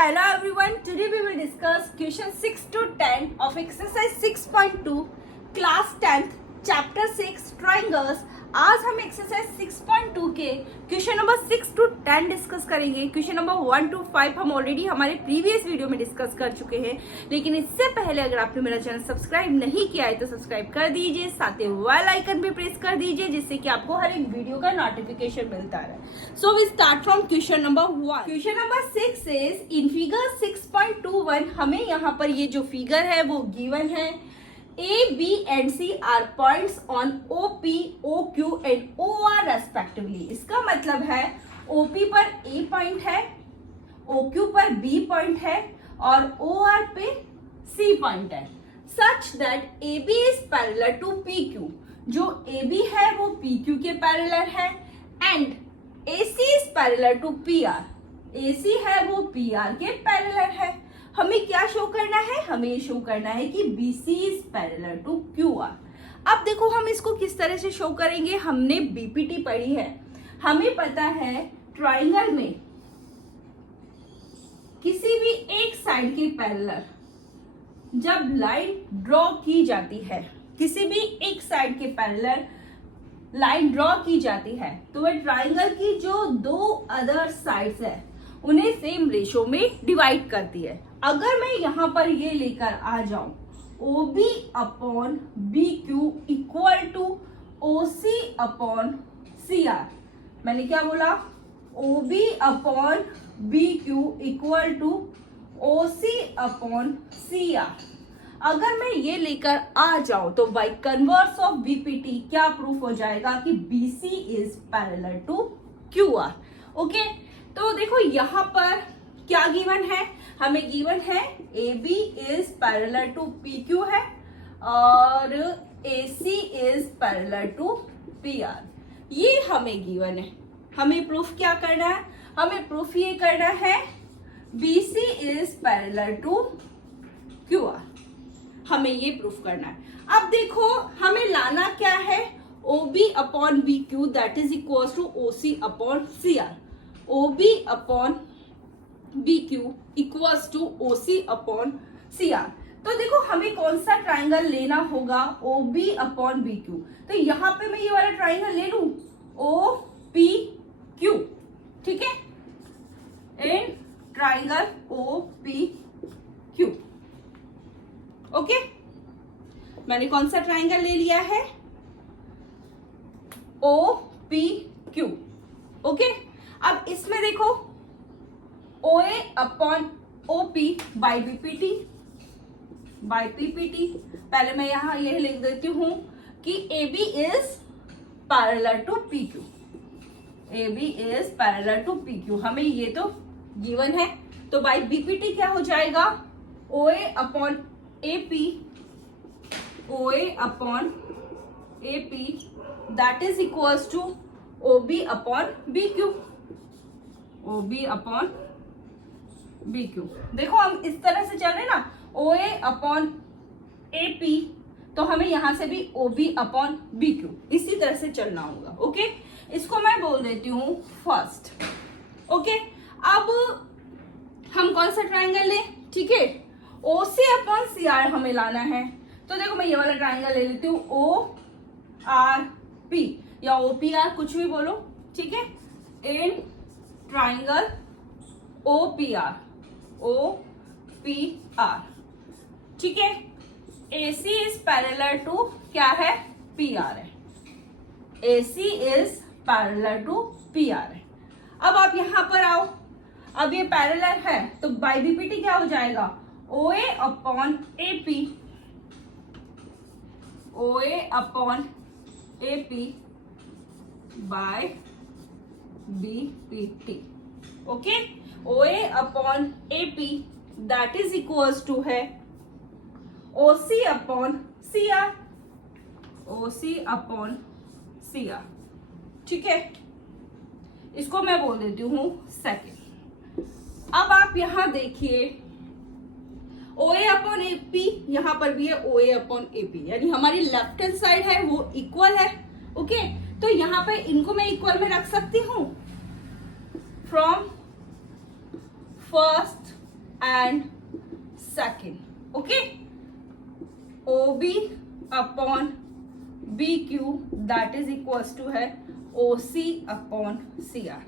Hello everyone, today we will discuss question 6 to 10 of exercise 6.2 class 10th chapter 6 triangles। आज हम exercise 6.2 के question number 6 to 10 discuss करेंगे। Question number 1 to 5 हम already हमारे previous video में discuss कर चुके हैं, लेकिन इससे पहले अगर आपने मेरा चैनल सब्सक्राइब नहीं किया है तो सब्सक्राइब कर दीजिए, साथ ही बेल आइकन भी प्रेस कर दीजिए जिससे कि आपको हर एक वीडियो का नोटिफिकेशन मिलता रहे। So we start from question number 1। Question number 6 is in figure 6.21 हमें यहाँ पर ये जो फिगर है वो गिवन है। A, B and C are points on OP, OQ and OR respectively। इसका मतलब है OP पर A पॉइंट है, OQ पर B पॉइंट है और OR पे C पॉइंट है। Such that AB is parallel to PQ। जो AB है वो PQ के पैरेलल है and AC is parallel to PR। AC है वो PR के पैरेलल है। हमें क्या शो करना है? हमें शो करना है कि BC is parallel to QR। अब देखो हम इसको किस तरह से शो करेंगे। हमने BPT पढ़ी है, हमें पता है ट्राइंगल में किसी भी एक साइड के पैरेलल जब लाइन ड्रॉ की जाती है, किसी भी एक साइड के पैरेलल लाइन ड्रॉ की जाती है तो वह ट्राइंगल की जो दो अदर साइड्स है उन्हें सेम रेशो में डिवाइड करती है। अगर मैं यहां पर ये लेकर आ जाऊं OB upon BQ equal to OC upon CR, मैंने क्या बोला? OB upon BQ equal to OC upon CR। अगर मैं ये लेकर आ जाऊं तो बाय कन्वर्स ऑफ BPT क्या प्रूफ हो जाएगा कि BC is parallel to QR। Okay, तो देखो यहां पर क्या गिवन है? हमें गिवन है AB is parallel to PQ है और AC is parallel to PR। ये हमें गिवन है। हमें प्रूफ क्या करना है? हमें प्रूफ ये करना है BC is parallel to QR। हमें ये प्रूफ करना है। अब देखो हमें लाना क्या है? OB upon BQ that is equal to OC upon CR। OB upon BQ equals to OC upon CR। तो देखो हमें कौन सा ट्राइंगल लेना होगा? OB upon BQ। तो यहां पे मैं ये वाला ट्राइंगल ले लूं OPQ, ठीक है, इन ट्राइंगल OPQ। ओके, मैंने कौन सा ट्राइंगल ले लिया है? OPQ। ओके, अब इसमें देखो OA upon OP by BPT by PPT। पहले मैं यहां यह लिख देती हूं कि AB is parallel to PQ। AB is parallel to PQ, हमें ये तो गिवन है। तो बाई BPT क्या हो जाएगा? OA upon AP, OA upon AP that is equals to OB upon BQ, OB upon BQ। देखो हम इस तरह से चल रहे ना, OA अपॉन AP, तो हमें यहां से भी OB अपॉन BQ इसी तरह से चलना होगा। ओके, इसको मैं बोल देती हूं फर्स्ट। ओके, अब हम कौन सा ट्राइंगल लें? ठीक है, OC अपॉन CR हमें लाना है। तो देखो मैं ये वाला ट्राइंगल ले लेती हूँ ORP या OPR, कुछ भी बोलो, ठीक है, इन ट्राइंगल OPR, ठीक है। AC इज पैरेलल टू क्या है? PR है। AC is parallel to PR है। अब आप यहां पर आओ, अब ये पैरेलल है तो बाय BPT क्या हो जाएगा? OA upon AP, OA upon AP by BPT। Okay, OA upon AP that is equals to है OC upon CR, OC upon CR, ठीक है। इसको मैं बोल देती हूं सेकेंड। अब आप यहां देखिए OA अपॉन AP, यहां पर भी है OA अपॉन AP, यानी हमारी लेफ्ट हैंड साइड है वो इक्वल है। ओके, तो यहां पे इनको मैं इक्वल में रख सकती हूं from first and second. Okay, OB upon BQ that is equals to है OC upon CR.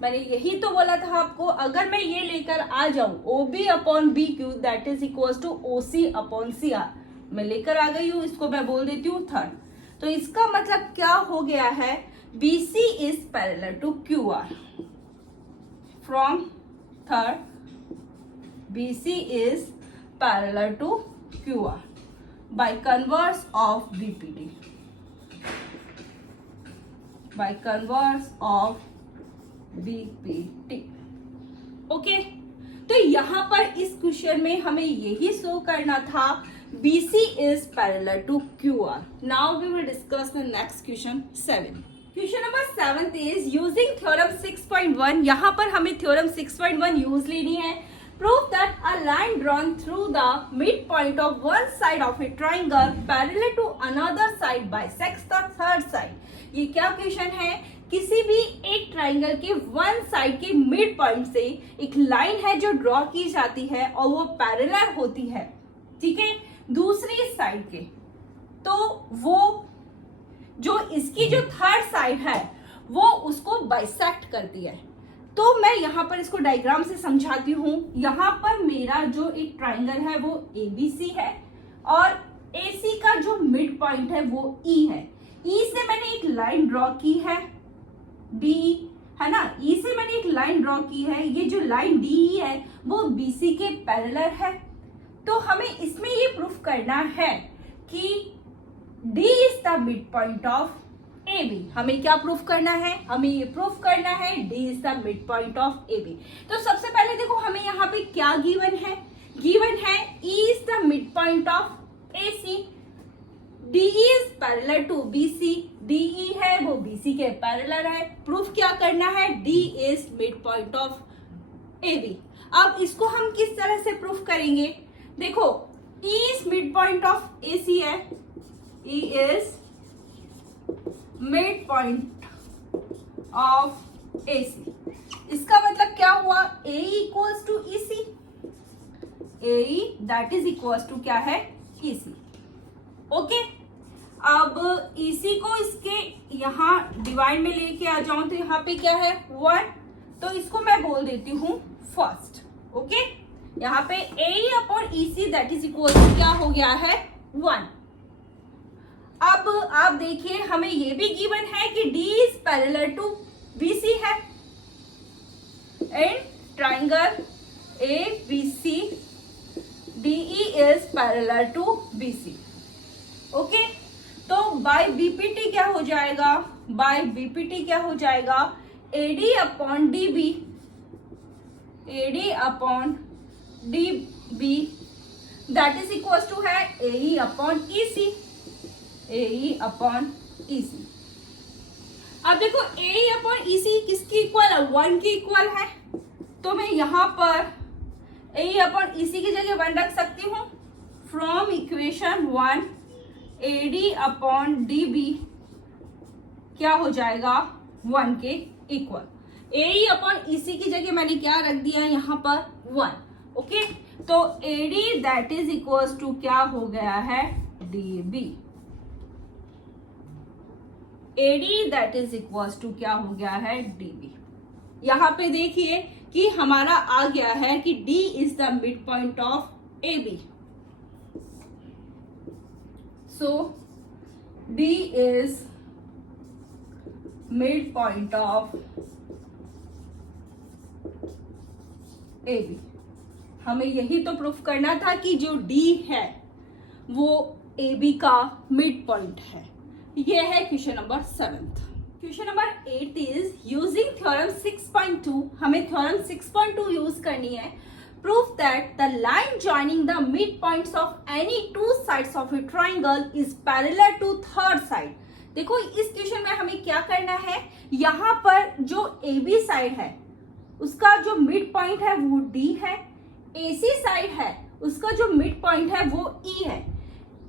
मैंने यही तो बोला था आपको, अगर मैं ये लेकर आ जाऊं OB upon BQ that is equals to OC upon CR, मैं लेकर आ गई हूं, इसको मैं बोल देती हूँ थर्ड. तो इसका मतलब क्या हो गया है, BC is parallel to QR. From third, BC is parallel to QR by converse of BPT. By converse of BPT. Okay, तो यहां पर इस क्वेश्चन में हमें यही शो करना था, BC is parallel to QR. Now we will discuss the next question 7. Question number 7 is using theorem 6.1. यहां पर हमें theorem 6.1 यूज लेनी है. Prove that a line drawn through the midpoint of one side of a triangle parallel to another side bisects the third side. ये क्या question है, किसी भी एक ट्राइंगल के वन साइड के मिड पॉइंट से एक लाइन है जो ड्रॉ की जाती है और वो पैरेलल होती है, ठीक है, दूसरी साइड के. तो वो जो इसकी जो थर्ड साइड है वो उसको बाइसेक्ट करती है. तो मैं यहाँ पर इसको डायग्राम से समझाती हूँ. यहाँ पर मेरा जो एक ट्राइंगल है वो ABC है और AC का जो मिड पॉइंट है वो E है. E से मैंने एक लाइन ड्रॉ की है DE, है ना. E से मैंने एक लाइन ड्रॉ की है, ये जो लाइन DE है वो BC के पैरेलल है. तो हमें इसमें ये प्रूफ करना है कि D is the mid point of AB. हमें क्या प्रूफ करना है, हमें ये प्रूफ करना है D is the mid point of AB. तो सबसे पहले देखो हमें यहाँ पे क्या गिवन है, गिवन है E is the mid point of AC, DE is parallel to BC. DE है वो BC के पैरेलल है. प्रूफ क्या करना है, D is mid point of AB. अब इसको हम किस तरह से प्रूफ करेंगे, देखो E is mid point of AC है, E is mid point of AC. इसका मतलब क्या हुआ, AE equals to EC, AE that is equals to क्या है, EC. ओके, अब EC को इसके यहाँ डिवाइड में लेके आ जाऊं तो यहाँ पे क्या है 1, तो इसको मैं बोल देती हूँ फर्स्ट. ओके, यहाँ पे AE upon EC that is equal to क्या हो गया है 1. अब आप देखिए हमें ये भी गिवन है कि D is parallel to BC है. And triangle ABC DE is parallel to BC. Okay, तो बाय BPT क्या हो जाएगा, बाय BPT क्या हो जाएगा, AD upon DB, AD upon DB that is equal to है AE upon EC, AE upon EC. अब देखो AE अपॉन EC किसकी इक्वल है, 1 की इक्वल है. तो मैं यहां पर AE अपॉन EC की जगह 1 रख सकती हूँ. From equation 1 AD upon DB क्या हो जाएगा 1 के इक्वल. AE अपॉन EC की जगह मैंने क्या रख दिया यहाँ पर 1. ओके, तो AD that is equals to क्या हो गया है DB. AD that is equals to क्या हो गया है DB. यहाँ पे देखिए कि हमारा आ गया है कि D is the mid point of AB. So D is midpoint of AB. हमें यही तो प्रूफ करना था कि जो D है वो AB का मिड पॉइंट है. ये है question number 7. Question number 8 is using theorem 6.2. हमें थ्योरम 6.2 यूज करनी है. Prove that the line joining the midpoints of any two sides of a triangle is parallel to third side. देखो इस question में हमें क्या करना है, यहाँ पर जो AB साइड है उसका जो मिड पॉइंट है वो D है, AC साइड है उसका जो मिड पॉइंट है वो E है.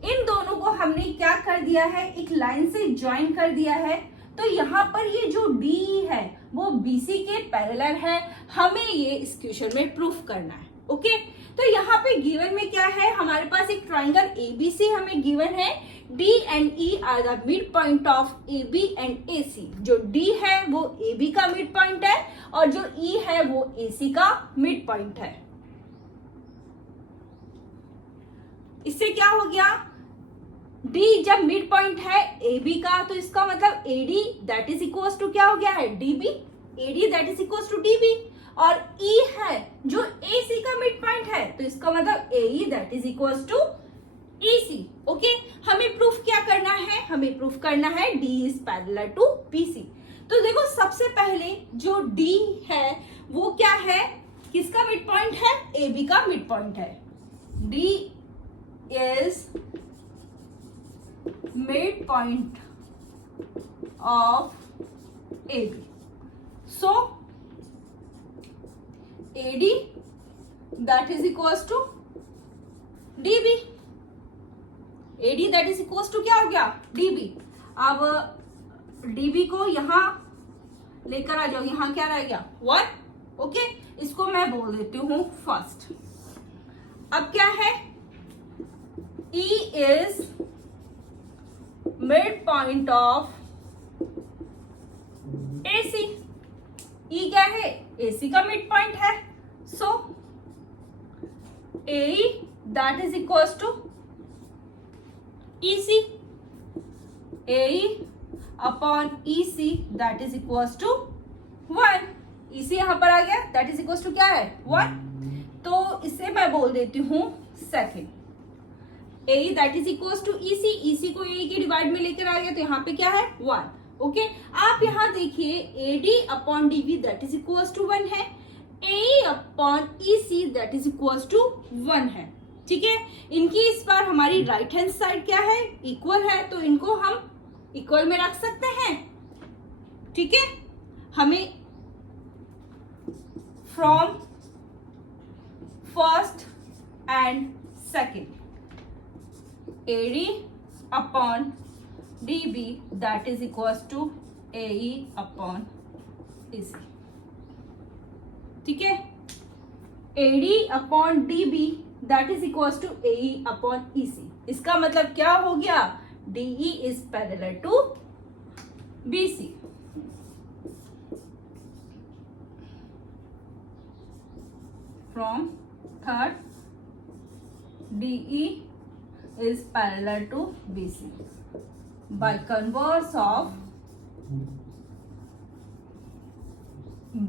इन दोनों को हमने क्या कर दिया है, एक लाइन से ज्वाइन कर दिया है. तो यहाँ पर ये जो DE है वो BC के पैरेलल है. हमें ये इस क्वेश्चन में प्रूफ करना है. ओके, तो यहाँ पे गिवन में क्या है, हमारे पास एक ट्राइंगल एबीसी हमें गिवन है। D and E are the mid point of AB and AC. जो डी है वो एबी का मिड पॉइंट है और जो ई है वो एसी का मिड पॉइंट है। इससे क्या हो गया, डी जब मिड पॉइंट है एबी का तो इसका मतलब AD that is equal to क्या हो गया है, DB. AD that is equal to DB. और ई है जो एसी का मिड पॉइंट है तो इसका मतलब AE that is equal to EC. Okay, हमें प्रूफ क्या करना है, हमें प्रूफ करना है D is parallel to BC. तो देखो सबसे पहले जो डी है वो क्या है, किसका मिड पॉइंट है, एबी का मिड पॉइंट है। D is mid point of AB. So AD that is equals to DB. AD that is equals to क्या हो गया, डीबी। अब डीबी को यहां लेकर आ जाओ, यहां क्या रह गया, 1। ओके, इसको मैं बोल देती हूं फर्स्ट। अब क्या है, E is mid point of AC। E क्या है, AC का मिड पॉइंट है। So AE that is equals to EC। AE upon EC that is equals to 1। EC यहां पर आ गया, दैट इज इक्वल्स टू क्या है, 1। तो इसे मैं बोल देती हूं second. AE that is equals to EC। EC को AE के डिवाइड में लेकर आ गया तो यहाँ पे क्या है, 1। ओके, आप यहाँ देखिए AD upon DB that is equals to 1 है। AE upon EC that is equals to 1 है। ठीक है, इनकी इस बार हमारी राइट हैंड साइड क्या है, इक्वल है, तो इनको हम इक्वल में रख सकते हैं। ठीक है, हमें from first and second AD upon DB that is equals to AE upon EC। ठीक है, AD upon DB that is equals to AE upon EC। इसका मतलब क्या हो गया, DE is parallel to BC। From third, DE is parallel to BC by converse of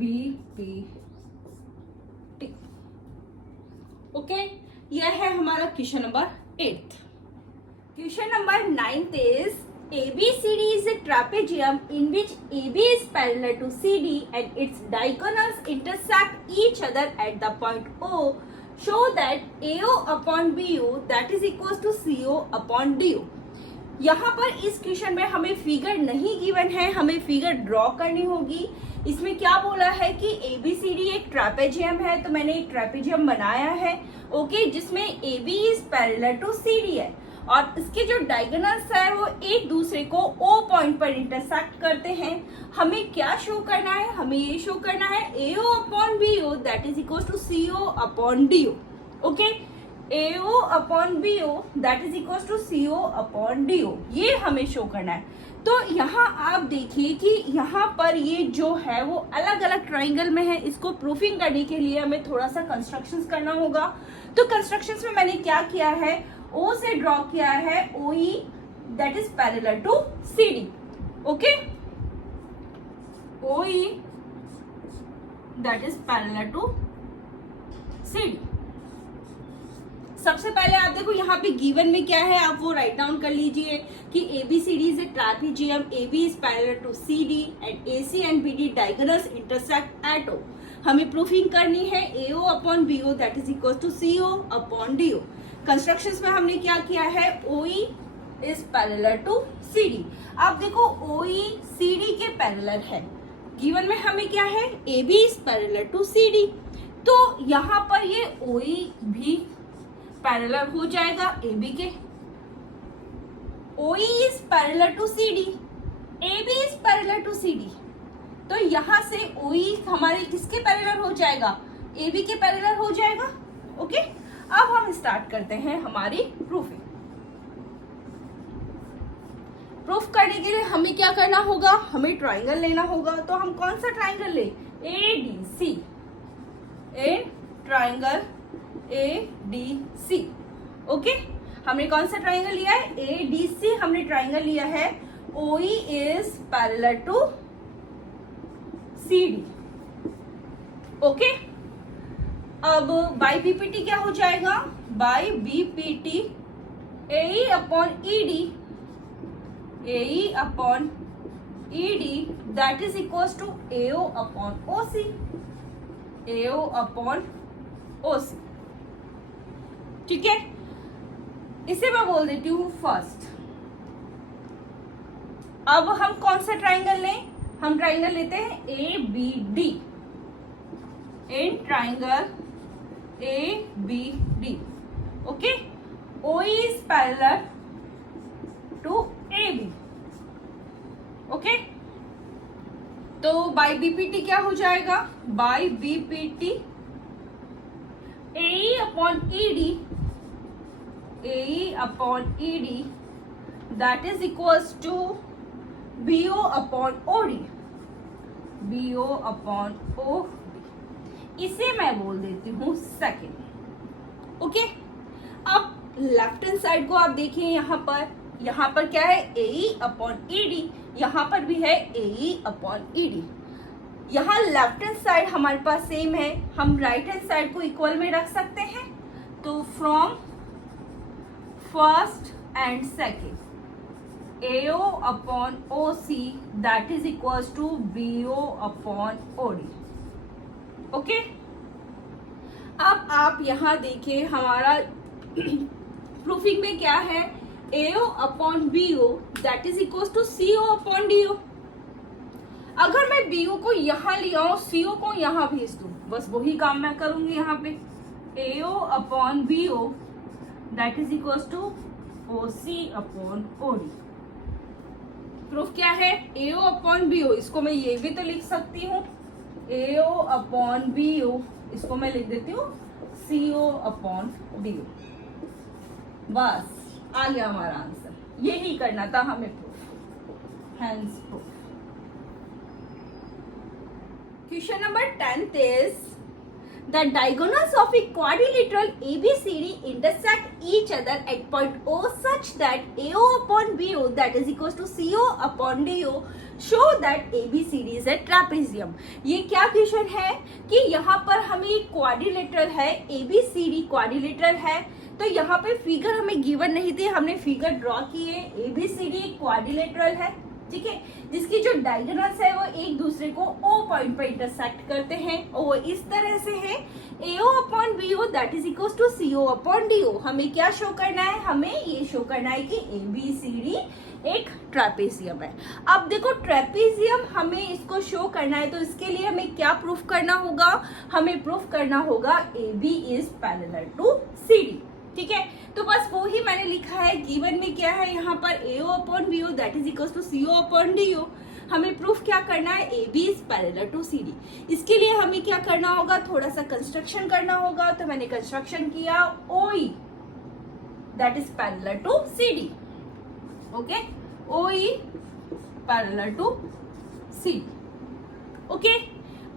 BPT। Okay, यह है हमारा question number 8। Question number 9 is ABCD is a trapezium in which AB is parallel to CD and its diagonals intersect each other at the point O. Show that AO upon BO that is equals to CO upon DO। यहाँ पर इस question में हमें figure नहीं given है, हमें figure draw करनी होगी। इसमें क्या बोला है कि ABCD एक ट्रेपेजियम है, तो मैंने एक ट्रेपेजियम बनाया है। ओके, जिसमें AB is parallel to CD है और इसके जो डायगोनल्स है वो एक दूसरे को O पॉइंट पर इंटरसेक्ट करते हैं। हमें क्या शो करना है, हमें ये शो करना है AO upon BO that is equal to CO upon DO। Okay, AO upon BO that is equal to CO upon DO, ये हमें शो करना है। तो यहाँ आप देखिए कि यहाँ पर ये जो है वो अलग अलग ट्राइंगल में है। इसको प्रूफिंग करने के लिए हमें थोड़ा सा कंस्ट्रक्शंस करना होगा। तो कंस्ट्रक्शंस में मैंने क्या किया है, O से ड्रॉ किया है OE that is parallel to CD। Okay, OE that is parallel to CD। सबसे पहले आप देखो यहाँ पे गिवन में क्या है, आप वो राइट डाउन कर लीजिए कि ABCD is a trapezium, AB is parallel to CD and AC and BD diagonals intersect at O। हमें प्रूफिंग करनी है AO upon BO that is equal to CO upon DO। Constructions में हमने क्या किया है, OE is parallel to CD। आप देखो OE CD के पैरेलल है, गिवन में हमें क्या है, AB is parallel to CD। तो यहाँ पर ये OE भी पैरेलल हो जाएगा AB के। OE is parallel to CD, AB is parallel to CD। तो यहां से OE हमारे किसके पैरेलल हो जाएगा, AB के पैरेलल हो जाएगा। स्टार्ट करते हैं हमारी प्रूफिंग। प्रूफ करने के लिए हमें क्या करना होगा, हमें ट्राइंगल लेना होगा। तो हम कौन सा ट्राइंगल ले, ADC, ट्राइंगल ADC। ओके, हमने कौन सा ट्राइंगल लिया है, ADC हमने ट्राइंगल लिया है। OE is parallel to CD। Okay, अब बाई BPT क्या हो जाएगा, by BPT AE upon ED that is equals to AO upon OC, AO upon OC। ठीक है, इसे मैं बोल देती हूँ फर्स्ट। अब हम कौन सा ट्राइंगल लें, हम ट्राइंगल लेते हैं ABD, in triangle ABD। Okay, OE is parallel to AB। Okay, तो बाई BPT क्या हो जाएगा, by BPT AE upon ED that is equals to BO upon OD। इसे मैं बोल देती हूँ सेकेंड। ओके, अब लेफ्ट हैंड साइड को आप देखिए, यहाँ पर क्या है, AE अपॉन ED, यहाँ पर भी है AE अपॉन ED। यहाँ लेफ्ट हैंड साइड हमारे पास सेम है, हम राइट हैंड साइड को इक्वल में रख सकते हैं। तो from first and second, AO upon OC that is equals to BO upon OD। Okay, अब आप यहाँ देखिए, हमारा प्रूफिंग में क्या है, AO upon BO that is equals to CO upon DO। अगर मैं BO को यहाँ ले आऊं, CO को यहाँ भेज दूं, बस वही काम मैं करूंगी यहाँ पे। AO upon BO that is equals to OC upon OD। Proof क्या है, AO अपॉन BO, इसको मैं ये भी तो लिख सकती हूँ, AO अपॉन BO, इसको मैं लिख देती हूँ CO अपॉन DO। बस आ गया हमारा आंसर, यही करना था हमें proof, hence proof. Question number 10 is the diagonals of a quadrilateral ABCD intersect each other at point O such that AO upon BO that is equals to CO upon DO show that ABCD is a trapezium। ये क्या question है कि यहाँ पर हमें एक quadrilateral है, ABCD quadrilateral है। तो यहाँ पे फिगर हमें गिवन नहीं थी, हमने फिगर ड्रॉ किए। ABCD एक क्वाड्रिलेटरल है, ठीक है, जिसकी जो डायगोनल्स है वो एक दूसरे को O पॉइंट पर इंटरसेक्ट करते हैं और वो इस तरह से है, AO upon BO that is equals to CO upon DO। हमें क्या शो करना है, हमें ये शो करना है कि ABCD एक ट्रेपेजियम है। अब देखो ट्रेपेजियम हमें इसको शो करना है, तो इसके लिए हमें क्या प्रूफ करना होगा, हमें प्रूफ करना होगा AB is parallel to CD। ठीक है, तो बस वो ही मैंने लिखा है। गिवन में क्या है, यहाँ पर AO upon BO that is equals to CO upon DO। हमें प्रूफ क्या करना है, AB is parallel to CD। इसके लिए हमें क्या करना होगा, थोड़ा सा कंस्ट्रक्शन करना होगा। तो मैंने कंस्ट्रक्शन किया, OE that is parallel to CD। Okay, OE parallel to CD। Okay,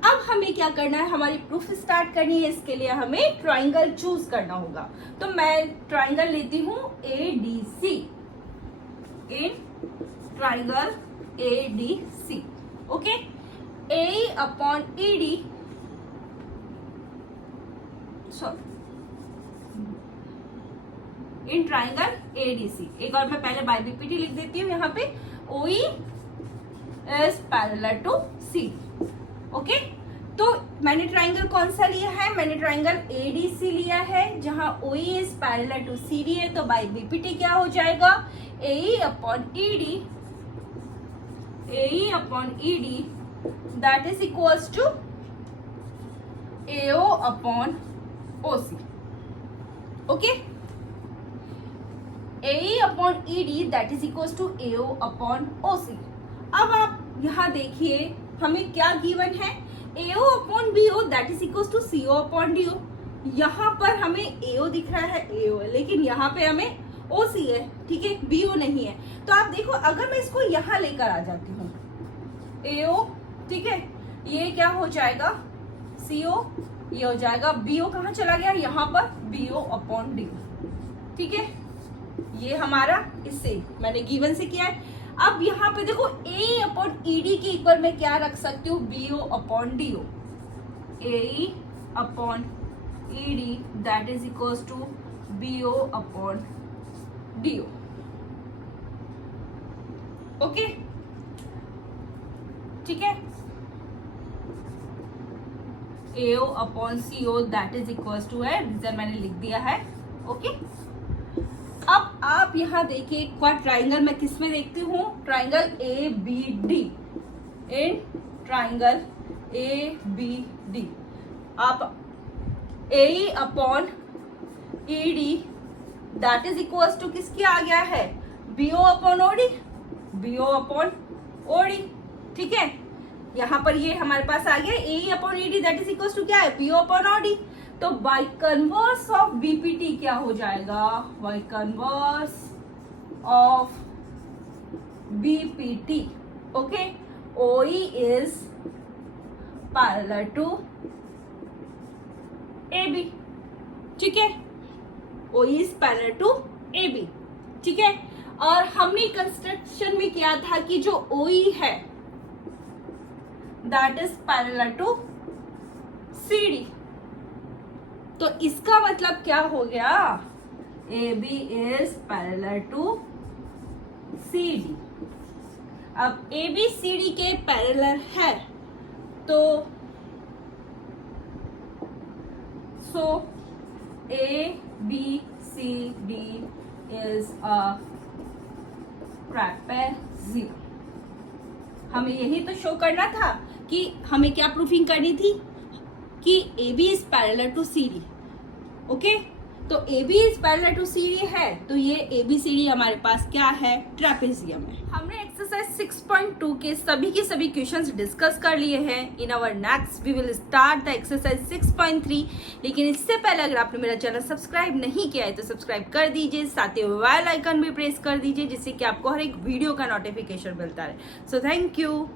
अब हमें क्या करना है, हमारी प्रूफ स्टार्ट करनी है। इसके लिए हमें ट्राइंगल चूज करना होगा। तो मैं ट्राइंगल लेती हूँ ADC, in triangle ADC। Okay, AE upon ED, sorry, in triangle ADC। एक और मैं पहले बाय BPT लिख देती हूँ यहाँ पे, OE is parallel to CD। Okay, तो मैंने ट्राइंगल कौन सा लिया है, मैंने ट्राइंगल ADC लिया है, जहां OE is parallel to CD है। तो बाय BPT क्या हो जाएगा, AE upon ED that is equals to AO upon OC। Okay, AE upon ED that is equals to AO upon OC। अब आप यहाँ देखिए, हमें क्या गिवन है, AO upon BO that is equals to CO upon DO। यहाँ पर हमें AO दिख रहा है, AO है, लेकिन यहाँ पे हमें OC है, ठीक है, BO नहीं है। तो आप देखो अगर मैं इसको यहाँ लेकर आ जाती हूँ AO, ठीक है, ये क्या हो जाएगा CO, ये हो जाएगा BO, कहाँ चला गया यहाँ पर BO अपॉन DO, ठीक है, ये हमारा इससे मैंने गिवन से किया है। अब यहाँ पे देखो AE अपॉन ED के इक्वल मैं क्या रख सकती हूँ BO upon DO, AE upon ED that is equals to BO upon DO, okay, ठीक है, AO upon CO that is equals to है, रीजन मैंने लिख दिया है, ओके। अब आप यहाँ देखिए एक बार ट्राइंगल मैं किस में देखती हूँ, triangle ABD, in triangle ABD आप AE upon ED that is equals to किसके आ गया है BO upon OD, BO upon OD, ठीक है, यहाँ पर ये हमारे पास आ गया AE upon ED that is equals to क्या है BO अपॉन OD। तो बाय कन्वर्स ऑफ BPT क्या हो जाएगा, by converse of BPT, okay, OE is parallel to AB, ठीक है, OE is parallel to AB, ठीक है। और हमने कंस्ट्रक्शन में किया था कि जो OE है that is parallel to CD, तो इसका मतलब क्या हो गया AB is parallel to CD। अब AB CD के पैरेलल है तो सो ABCD इज अ ट्रापेज़ियम। हमें यही तो शो करना था कि हमें क्या प्रूफिंग करनी थी कि AB is parallel to CD, okay. तो AB is parallel to CD है तो ये ABCD हमारे पास क्या है, ट्रापेजियम है। हमने एक्सरसाइज 6.2 के सभी क्वेश्चंस डिस्कस कर लिए हैं। In our next we will start the exercise 6.3। लेकिन इससे पहले अगर आपने मेरा चैनल सब्सक्राइब नहीं किया है तो सब्सक्राइब कर दीजिए, साथ ही बेल आइकन भी प्रेस कर दीजिए जिससे कि आपको हर एक वीडियो का नोटिफिकेशन मिलता रहे। So thank you.